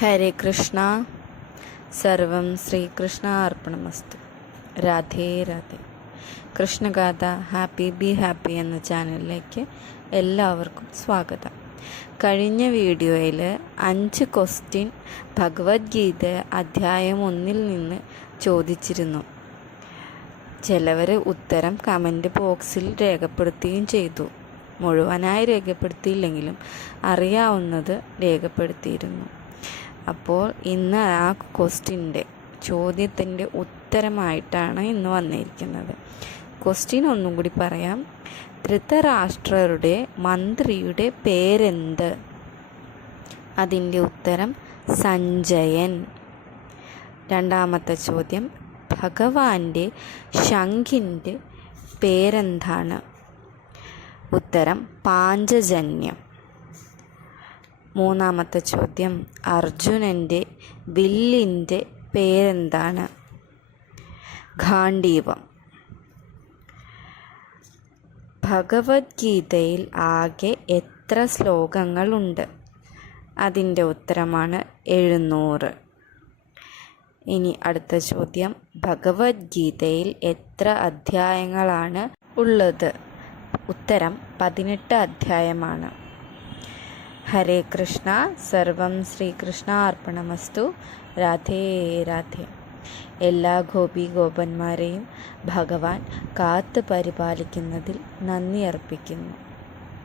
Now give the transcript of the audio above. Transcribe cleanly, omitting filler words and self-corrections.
ഹരേ കൃഷ്ണ. സർവം ശ്രീകൃഷ്ണ അർപ്പണമസ്തു. Radhe Radhe. Krishnagatha happy be happy എന്ന ചാനലിലേക്ക് എല്ലാവർക്കും സ്വാഗതം. കഴിഞ്ഞ വീഡിയോയിൽ 5 ക്വസ്റ്റ്യൻ ഭഗവത്ഗീത അധ്യായം 1 നിന്ന് ചോദിച്ചിരുന്നു. ചിലവർ ഉത്തരം കമൻറ്റ് ബോക്സിൽ രേഖപ്പെടുത്തുകയും ചെയ്തു. മുഴുവനായി രേഖപ്പെടുത്തിയില്ലെങ്കിലും അറിയാവുന്നത് രേഖപ്പെടുത്തിയിരുന്നു. അപ്പോൾ ഇന്ന് ആ ചോദ്യത്തിൻ്റെ ഉത്തരമായിട്ടാണ് ഇന്ന് വന്നിരിക്കുന്നത്. ക്വസ്റ്റ്യൻ ഒന്നും കൂടി പറയാം. ധൃതരാഷ്ട്രരുടെ മന്ത്രിയുടെ പേരെന്ത്? അതിൻ്റെ ഉത്തരം സഞ്ജയൻ. രണ്ടാമത്തെ ചോദ്യം, ഭഗവാന്റെ ശംഖിൻ്റെ പേരെന്താണ്? ഉത്തരം പാഞ്ചജന്യം. മൂന്നാമത്തെ ചോദ്യം, അർജുനൻ്റെ വില്ലിൻ്റെ പേരെന്താണ്? ഗാണ്ഡീവം. ഭഗവത്ഗീതയിൽ ആകെ എത്ര ശ്ലോകങ്ങളുണ്ട്? അതിൻ്റെ ഉത്തരമാണ് 700. ഇനി അടുത്ത ചോദ്യം, ഭഗവത്ഗീതയിൽ എത്ര അധ്യായങ്ങളാണ് ഉള്ളത്? ഉത്തരം 18 അധ്യായമാണ്. ഹരേ കൃഷ്ണ. സർവം ശ്രീകൃഷ്ണ അർപ്പണമസ്തു. രാധേ രാധേ. എല്ലാ ഗോപന്മാരെയും ഭഗവാൻ കാത്തു പരിപാലിക്കുന്നതിൽ നന്ദി അർപ്പിക്കുന്നു.